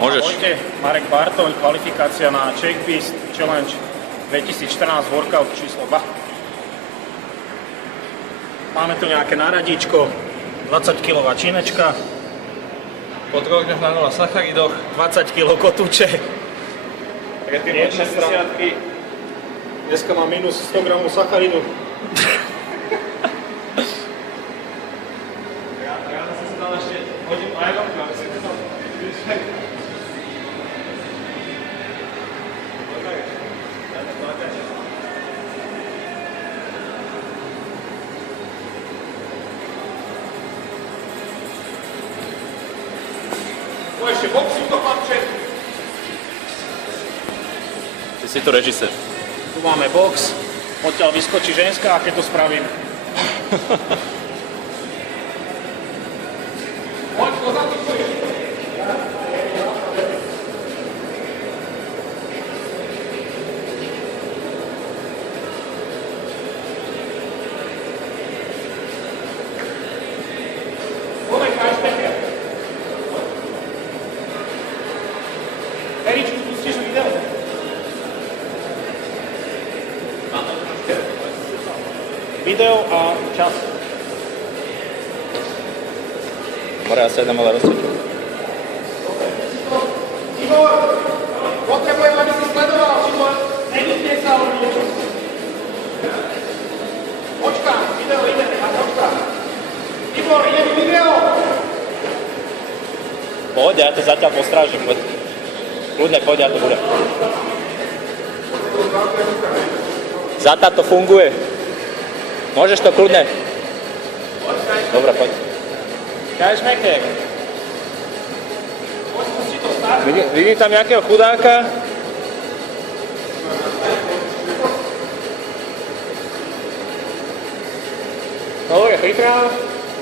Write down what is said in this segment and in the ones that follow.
Môžeš. Ahojte, Marek Bartoň, kvalifikácia na Czech Beast Challenge 2014, workout číslo 2. Máme tu nejaké náradíčko, 20 kg čínečka, po 3 dňoch na 0 sacharidoch, 20 kg kotúče, 1 desiatky, dneska mám minus 100 g sacharidu. Ráno som si dal ešte hodinu ironku, aby si to ešte boxy to chlapče. Ty si to režisér. Tu máme box, odtiaľ vyskočí ženská a keď to spravím. Poď, to zatýkuje. Ponechaj špeker. Eričku, pustíš video? Video a čas. More asi jedna malá rozsvieť. Igor, potrebujem, aby si sledoval, Igor, nevypne sa o niečo. Počkám, video ide, a počkám. Igor, ide mi video. Poď, ja to zatiaľ postrážim. Kľudne, poď, ja to bude. Zata to funguje. Môžeš to kľudne. Dobre, poď. Káš mekek. Vidím tam nejakého chudáka. Dobre, priprav.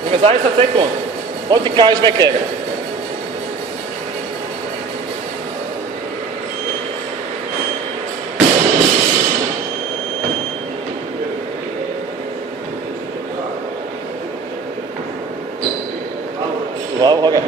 Ideme za 10 sekúnd. Poď ty káš mekek. Hlavu hore.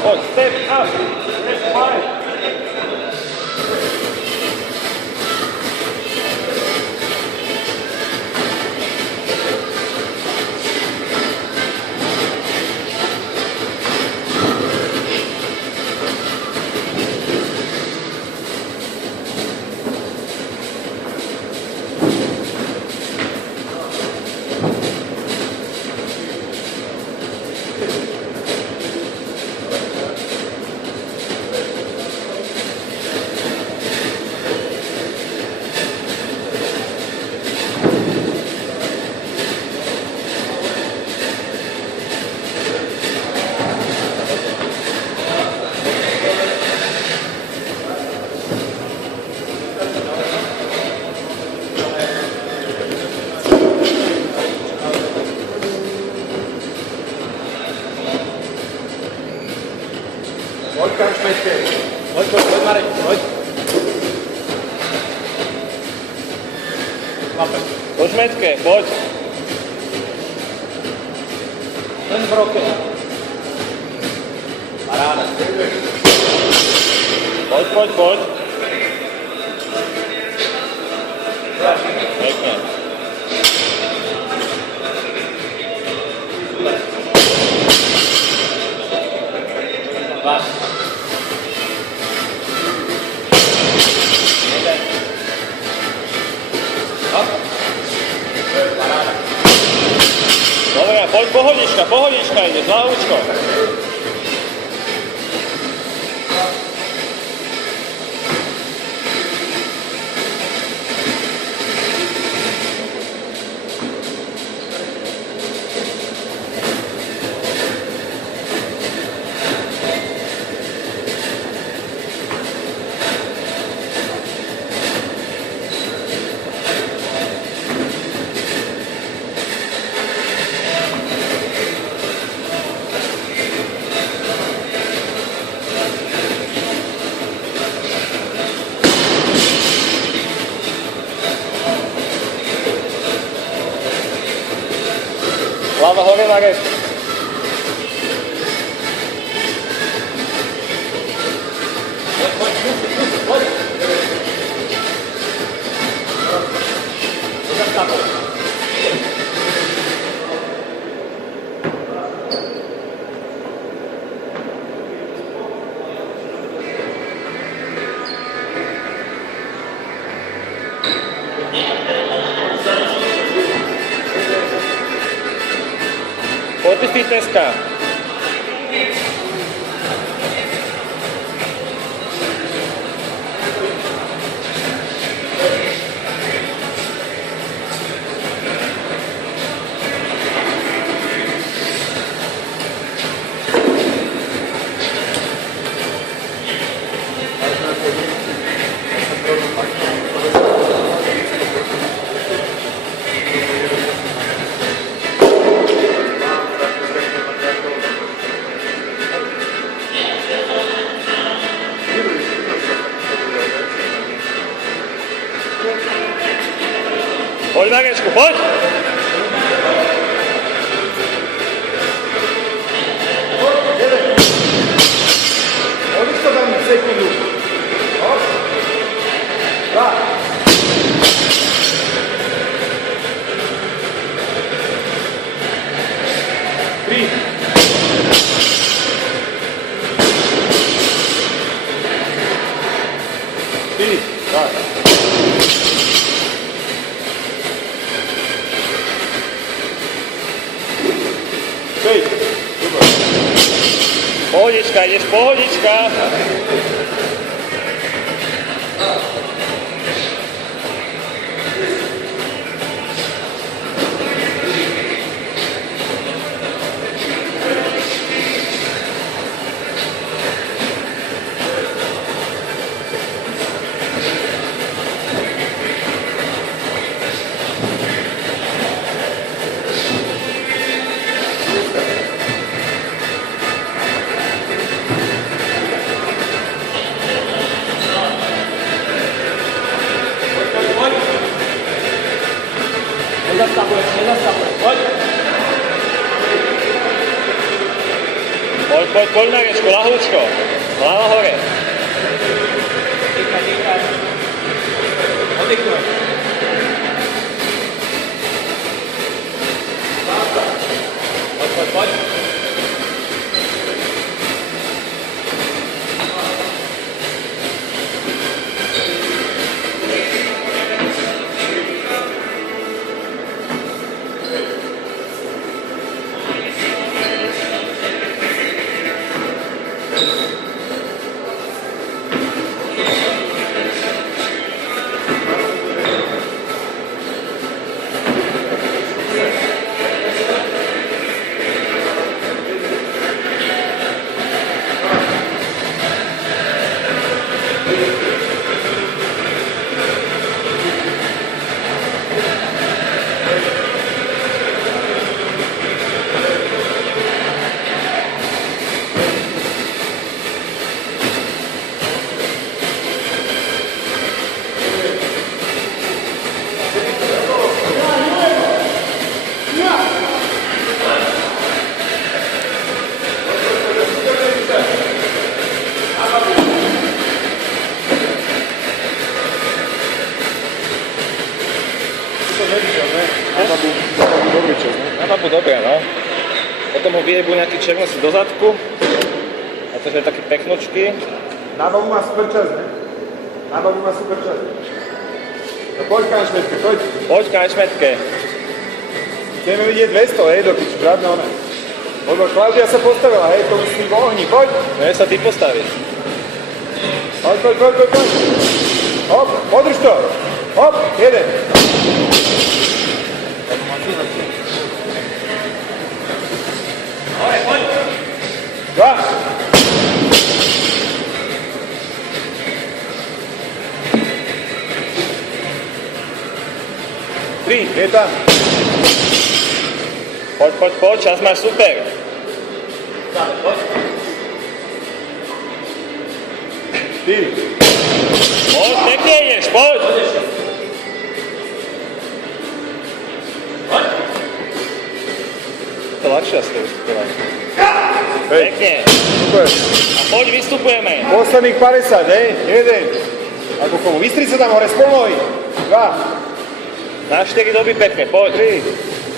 Poď, step up, step high. Poď, kam šmečke. Poď, Marek, poď. Po šmečke, poď. Ten v roke. Paráda. Poď. Pekne. Dva. Hop. Paráda. Dobre, poď pohodička, ideš, ľahúčko. Hlava hore, Marek. Poď. Poď fitnesska. Poď, Marečku, poď! Oni to dám sekundu. Dva. 3. 4. Tak. Pohodička, ideš, pohodička. Nezastavuj, poď. Poď, Marečko, ľahúčko. Hlava hore. Dýchaj. Oddychuj. Poď. Na babu dobre, no. Potom ho vyjebu nejaký černosť do zadku. A to je také peknočky. Na babu má super čas, ne? Na babu má super čas. No poď, Kášmetke, poď. Poď, Kášmetke. Chceme vidieť 200, hej, do piču, žiadne one. Lebo Klaudia sa postavila, hej, to musí v ohni, poď. No sa ty postaviť. Poď. Hop, podrž to. Hop, jeden. Poď. Dva. Tri, je tam. Poď, čas máš super. Štyri. Poď, pekne ideš, poď. To ľahšie asi to vystupovať. Hej, Pekne. super. A poď, vystupujeme. Posledných 50, hej, jeden. Ako komu, vystri sa tam hore, spolnohy. Dva. Na 4 doby pekne, poď.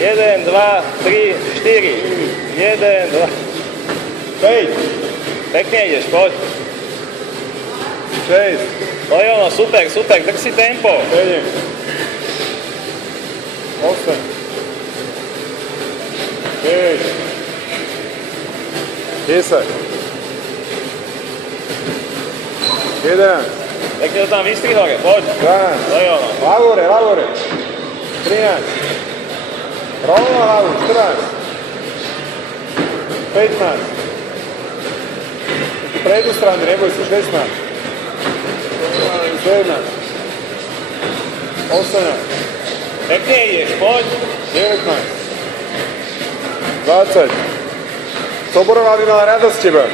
1, 2, 3, 4. 1, 2. 5, Pekne ideš, poď. 6, To je ono, super, drž si tempo. 7, 8, 9, 10, 11, Pekne to tam vystri hore, poď. 12, To je ono. Lavore, 13, rovno hlavu, 14, 15, predu stranu, neboj se, 16, 17, 18, Pekne ideš, poď. 19, 20, Soborová by mala radosť z teba,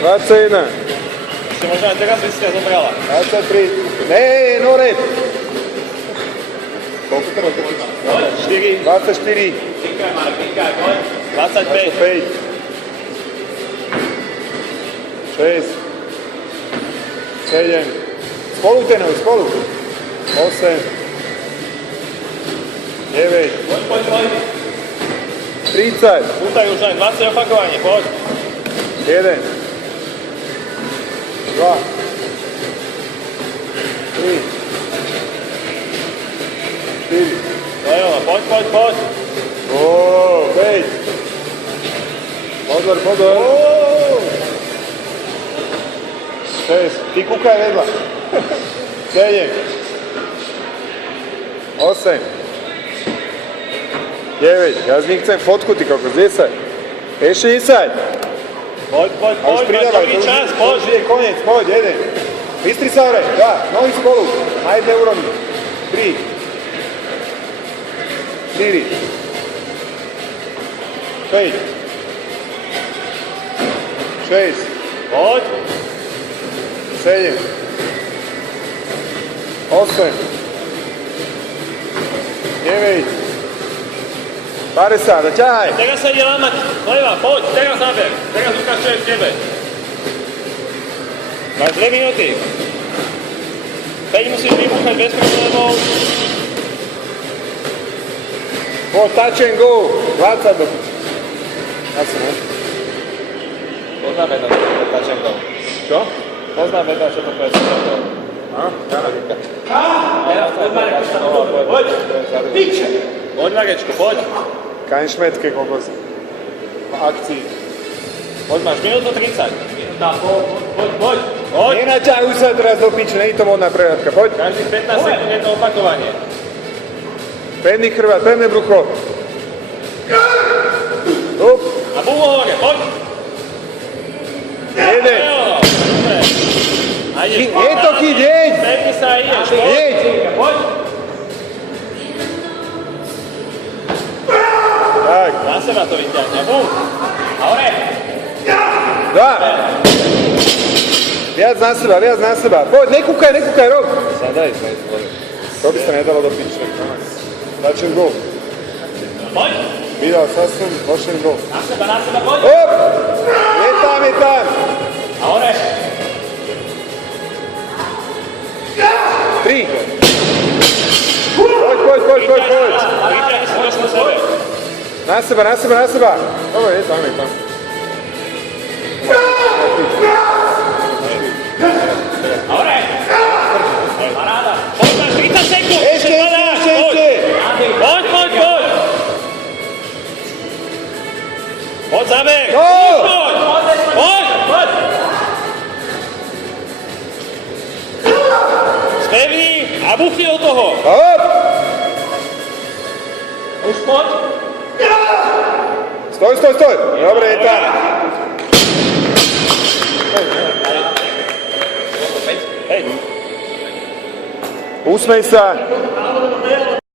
21, Ešte možno aj teraz by si ťa zobrala. 23, no red, koľko to roky? 4, 24, 25. 5, 6, 7, spolu tenuj, spolu, 8, 9, Poď. 30, Pútaj už len 20 opakovanie, poď. 1, 2, 3, 4, To je ono, poď. 5, pozor, 6, ty kúkaj vedľa, 7, 8, 9, ja z nich chcem fotku, ty kokos, 10, ešte 10, Poď, a už máš pridávaj, dobrý to čas, už poď. je koniec, poď, 1, vystri sa hore, 2, nohy spolu, na jednej úrovni, 3, 4, 5, 6, Poď. 7, 8, 9, 50, ťahaj. Teraz sa ide lámať leva, poď, teraz naber. Teraz ukáž, čo je v tebe. Máš 2 minúty. 5 musíš vybuchať bez problémov. Poď, touch and go, 20 do piči. Asi ne? Poznám vedľa, čo to je tačenko. Čo? Poznám vedľa, čo to je tačenko. Teraz poď, Marečko, poď. Piče. Poď, Marečko, poď. Kaň šmetke kokos. V akcii. Poď, máš minútu 30. Poď. Poď. Nenaťahuj sa teraz do piči, nie je to modná prehľadka, poď. Každých 15 sekúnd jedno opakovanie. Pevný chrbát, pevné brucho. Up, A búho hore, poď. 1, Dobre. A ideš. je to chyť, jeď. Pevni sa a ideš, poď. Jeď. Poď. Tak, Na seba to vyťahne. Bum. A hore. 2. Viac na seba. Poď, nekúkaj, rob. Sadaj sa aj zvoli. To by sa nedalo do piči. Touch and go. Poď. Vydal sa som, touch and go. Na seba, poď. Hop! Je tam. A hore. 3. Poď. Vyťahni si trošku sebe. Na seba. Dobre, je tam. A hore. Paráda. Poď, máš 30 sekúnd. Ešte. Poď. Poď. Už poď. Stoj. Dobre, je tam. Hej. Usmej sa.